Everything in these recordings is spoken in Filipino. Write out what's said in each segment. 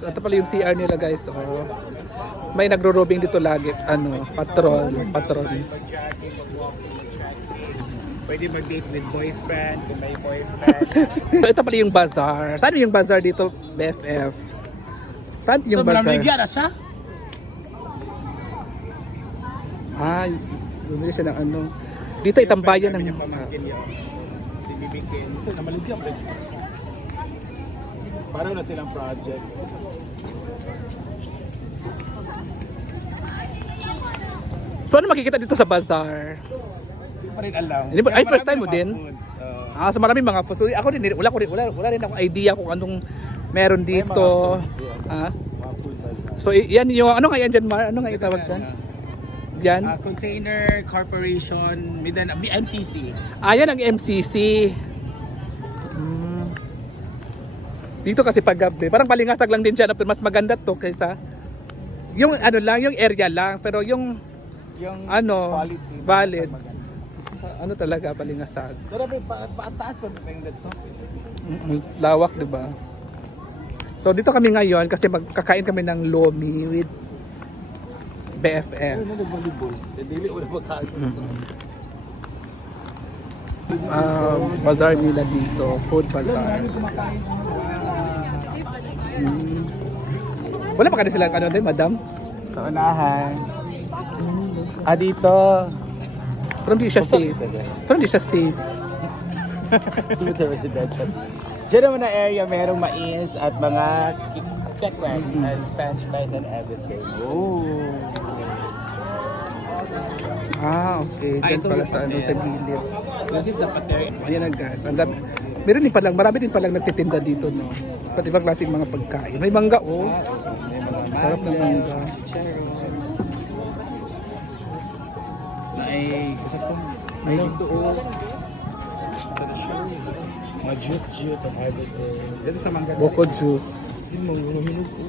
Ito pala yung CR nila guys. Oh. May nagro-robing dito lagi. Ano, patrol. Pwede mag-date with boyfriend, kung may boyfriend. So, ito pala yung bazaar. Saan yung bazaar dito, BFF? Saan yung bazaar? na siya? Ah, bumili siya ng ano. Dito itambayan ng... pamangkin yun. Bibibikin. So, namaligyan ba? Parang na silang project. So ano makikita dito sa bazaar? Hindi pa rin alam. Hindi ba- ay, Pero first time marami mo din? mga foods, So maraming mga foods. So, ako din, wala rin akong idea kung anong meron may mga dito. foods din. Ah. Mga food ba siya? So yan yung, ano nga yan dyan, Mar? Ano nga itawag dyan? Dyan? Container Corporation, MCC. Yan ang MCC. Hmm. Dito kasi pag gabi, parang palingasag lang din siya, pero mas maganda to kaysa yung ano lang, yung area lang, pero yung Yung ano, quality. valid. maganda. Ano talaga palingasag. Pero paataas pa pa to. Lawak, 'di ba? So dito kami ngayon kasi magkakain kami ng lomi with BFF. Ano nag-volleyball? Dili ulit magkain. Bazaar nila dito, food bazaar. Kumakain. Wala pa kasi sila ano din, madam? Sa unahan. Dito. Pero hindi siya safe. Dito sa residential. Diyan naman na area, merong mais at mga cakewag and french fries and everything. Oh. Okay. Diyan pala sa ano sa gilid. This is the pater. Ayan na guys. Meron din palang, marami din palang nagtitinda dito, no? Iba't ibang klaseng mga pagkain. May mangga, oh. Sarap ng mangga. Ay, gusto ko. Ay, dito, oh. Mga juice and everything. Dito sa mangga. Boko juice. Yung mga hinog ko.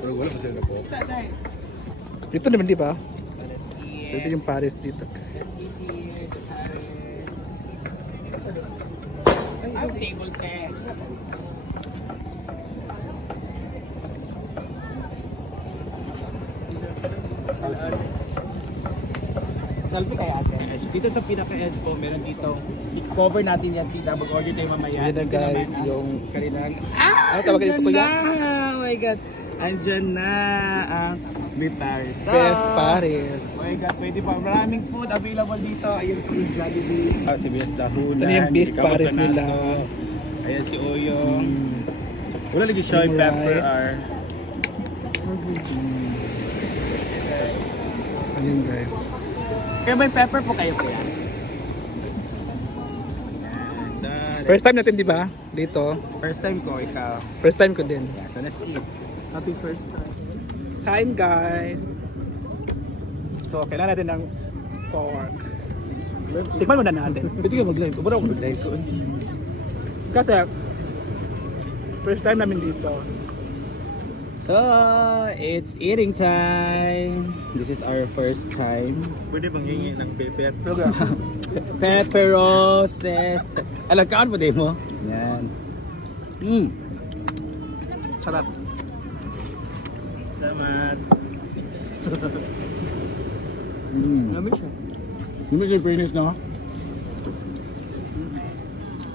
Pero wala pa sila na po. Dito naman, di ba? So ito yung Paris dito. Table te. Salve kaya atin. Dito sa pinaka-edge po, meron dito. I-cover natin yan sila. Mag-order tayo mamaya. Yan na Dito guys, naman, yung... karinang. Ano tawag dito, kuya? Oh my God. Andyan na ang Beef Paris. BF Paris. Oh my God, pwede pa. Maraming food available dito. Ayun po yung Jollibee. Sibuyas dahunan. Ito na yung beef ikaw Paris magkanato. nila. Ayan si Oyong. Wala lagi siya yung Rice. pepper are. Ayun guys. Kaya may pepper po kayo kuya. So, First time natin, di ba? Dito. first time ko, ikaw. First time ko din. Yeah, so let's eat. Happy first time. Kain guys. So, kailangan natin ng pork. Tikman muna natin. Pwede ka mag-live. Pwede ako mag-live ko. Kasi, first time namin dito. So, it's eating time. This is our first time. Pwede bang hingi ng pepper? Pepper roses. Alam ka, ano ba mo? Yan. Sarap. Salamat. Lamig siya. Hindi yung finish, no?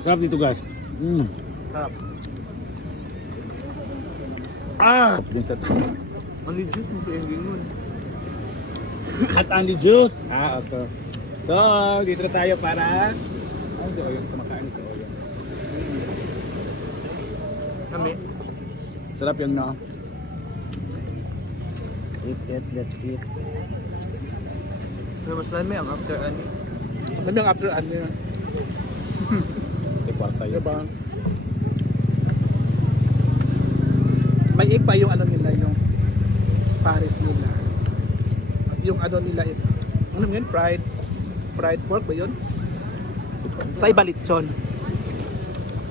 Sarap dito, guys. Sarap. Dun sa Only juice mo kaya gingon. At only juice. Okay. So, dito na tayo para... Ano si Oyong? Kumakain si Oyong. Kami. Sarap yun, no? Eat, let's eat. Pero mas lami ang after ano. Lami ang after ano yun. Di kwarta yun. Diba? May egg pa yung ano nila, yung Paris nila. At yung ano nila is, ano yun? Fried pork ba yun? Sa iba lechon.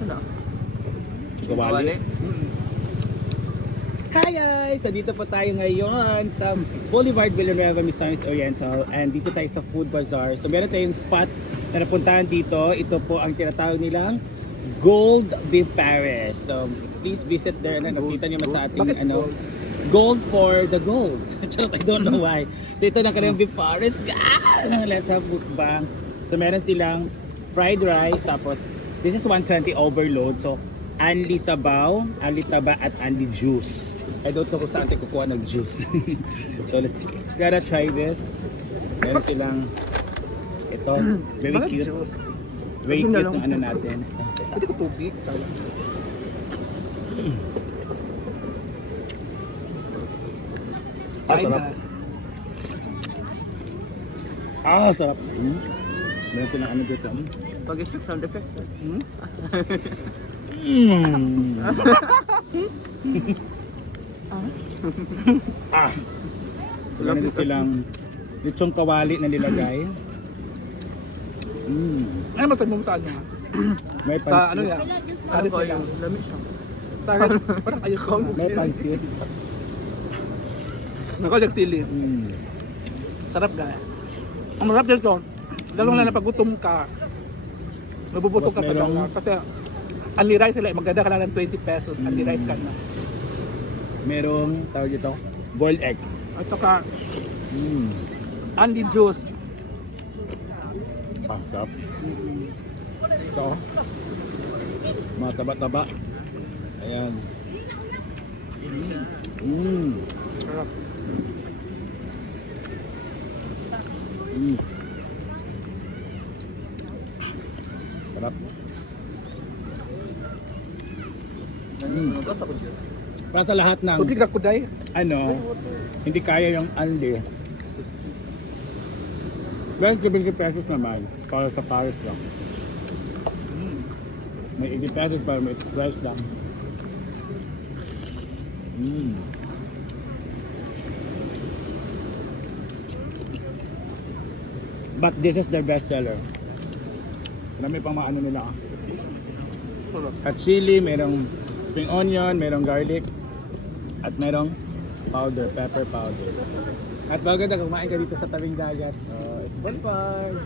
Ano? Kawali. Hi guys! So dito po tayo ngayon sa Boulevard Villanueva, Misamis Oriental, and dito tayo sa Food Bazaar. So meron tayong spot na napuntahan dito. Ito po ang tinatawag nilang Gold Beef Paris. So, please visit there. Nakita nyo sa ating Bakit ano. Gold for the gold. I don't know why. So, ito na kanilang Beef Paris. Let's have mukbang. So, meron silang fried rice. Tapos, this is 120 overload. So, Anli Sabaw, Anli Taba, at Anli Juice. I don't know kung saan tayo kukuha ng juice. So, let's gotta try this. Meron silang ito. Very Bakit cute. juice? Very cute ng ano natin. Hindi ko tubig. Kain na. Sarap. Meron silang ano dito. Pag-effect sound effects. Hmm? So, meron silang lechong kawali na nilagay. Ano matag mo sa ano nga? May pansit. Sa ano yan? Ano Paris ba nila. yung lamig siya? Sa akin, parang ayoko. May pansit. Nako, sili. Sarap gaya. Ang masarap dito, lalong na pag gutom ka, mabubuto ka Mas merong- talaga. Kasi only rice sila, maganda ka lang ng 20 pesos, only rice ka na. Merong tawag dito, boiled egg. At saka, only juice. Sarap. Ito. Mga taba-taba. Ayan. Sarap. Sarap. Nagas ako dyan. Para sa lahat ng Tubig ako day. ano, hindi kaya yung Anli. Guys, 70 pesos naman para sa Paris lang. May 80 pesos para may express lang. But this is their best seller. Marami pang mga ano nila. At chili, merong spring onion, merong garlic, at merong powder, pepper powder. At maganda kumain ka dito sa tabing dagat. Oh, it's bonfire.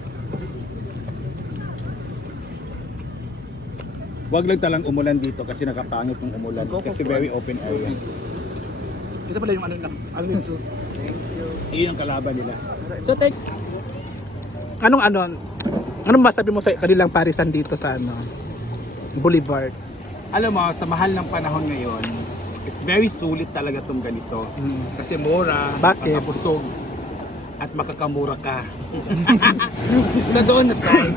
Wag lang talang umulan dito kasi nakapangit ng umulan kasi very open area. Ito pala yung ano lang, only juice. Iyon ang kalaban nila. So take Anong masabi mo sa kanilang parisan dito sa ano, Boulevard? alam mo, sa mahal ng panahon ngayon, it's very sulit talaga tong ganito. Kasi mura, Bakit? makabusog, at makakamura ka. Sa doon na side.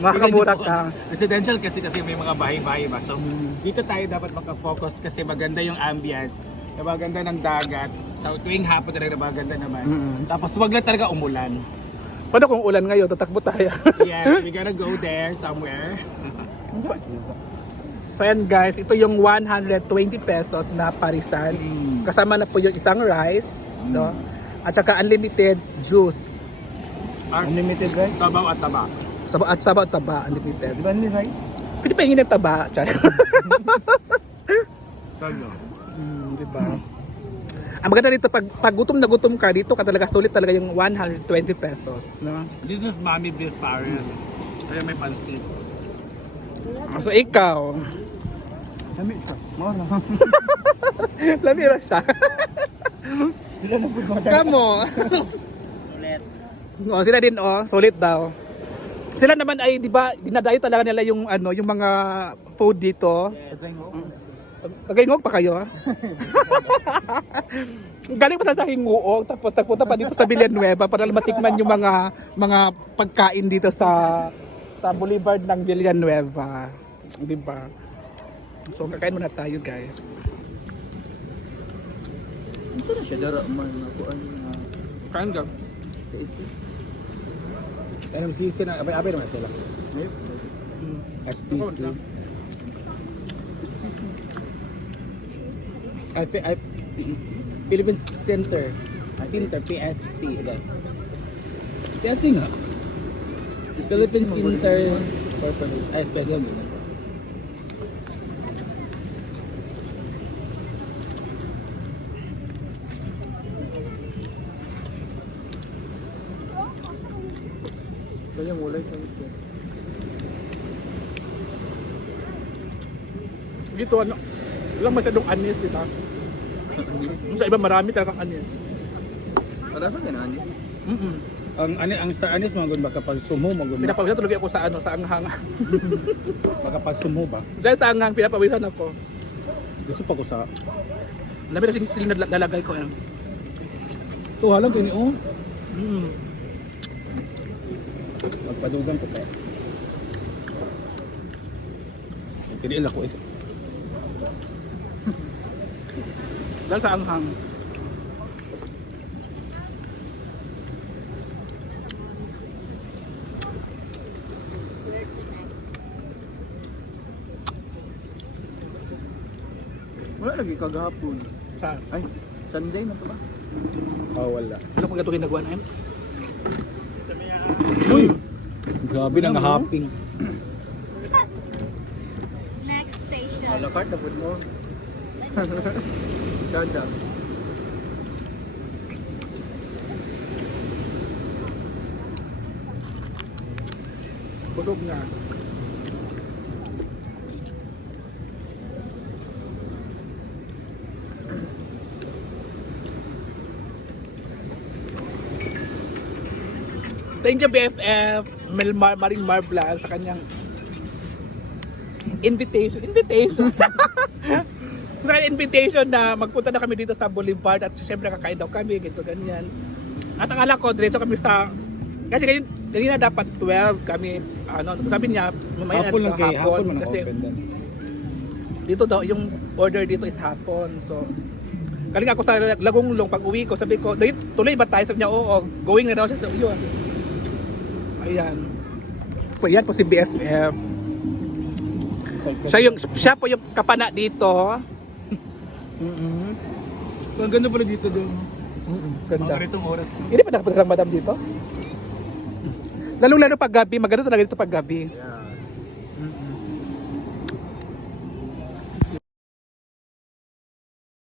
Makakamura ka. Residential kasi may mga bahay-bahay ba. So, dito tayo dapat makafocus kasi maganda yung ambience, maganda ng dagat, tuwing hapon talaga maganda naman. Tapos wag lang talaga umulan. Paano kung ulan ngayon, tatakbo tayo? Yes, we gotta go there somewhere. So yan guys, ito yung 120 pesos na parisan. Kasama na po yung isang rice, no? At saka unlimited juice. Unlimited rice? Tabaw at taba. At sabaw at taba, unlimited. Di ba ni rice? Pwede pa hingin ng taba, Chay. Sano? Diba? Ang maganda dito, pag gutom na gutom ka, dito ka talaga, sulit talaga yung 120 pesos. No? This is Mommy Beef Paris. Kaya may pansit. So ikaw, Kami siya. Mara. lamira siya. Sila na po Kamo. ulit. O, sila din sulit daw. Sila naman ay, di ba, dinadayo talaga nila yung ano, yung mga food dito. Kagayngog pa kayo. Galing pa sa Hinguog, tapos nagpunta pa dito sa Villanueva para matikman yung mga pagkain dito sa Boulevard ng Villanueva. Di ba? So kakain muna tayo, guys. Ito na siya dara man ako Kain ka. Anong season na? Abay naman sila. Ayun. SPC. Philippine Center. PSC. PSC nga. Philippine Center Corporation. Ay, special. Kaya mulay sa isa. Dito ano, walang masyadong anis, di ba? Yung sa iba marami talagang anis. Para sa ganaan yun. Ang sa anis magud baka pag sumo magud. Pinapawisan tuloy ako sa ano, sa anghang. Baka pag sumo ba. Dahil sa anghang, pinapawisan ako. Gusto pa ko sa Labi na sila lalagay ko. tuwa lang kini oh. Magpadugan ko pa. Kiniil ako eh. Dahil sa anghang. Wala lagi kagahapon. Sa, Ay, Sunday na to ba? Oh, wala. ano kung gatuhin nagawa na yun? Uy! Grabe nang hopping. Next station. Wala card na po mo. Ganda. Bulog na. Thank you BFF Maring Marbla sa kanyang invitation sa kanyang invitation na magpunta na kami dito sa Boulevard at syempre kakain daw kami ganito ganyan at akala ko diretso kami sa kasi kanina dapat 12 kami ano sabi niya mamaya Hapon lang kay hapon man kasi open din. dito daw yung order dito is hapon so galing ako sa Lagungulong pag uwi ko sabi ko tuloy ba tayo sabi niya oo going na daw siya sa yun. Ayan. Po yan po si BFF. Siya po yung kapana dito. Ang ganda pala dito doon. Ganda. Ganitong oras. Hindi pa nakapunta lang madam dito? Lalong-lalo pag gabi, maganda talaga dito pag gabi. Yeah.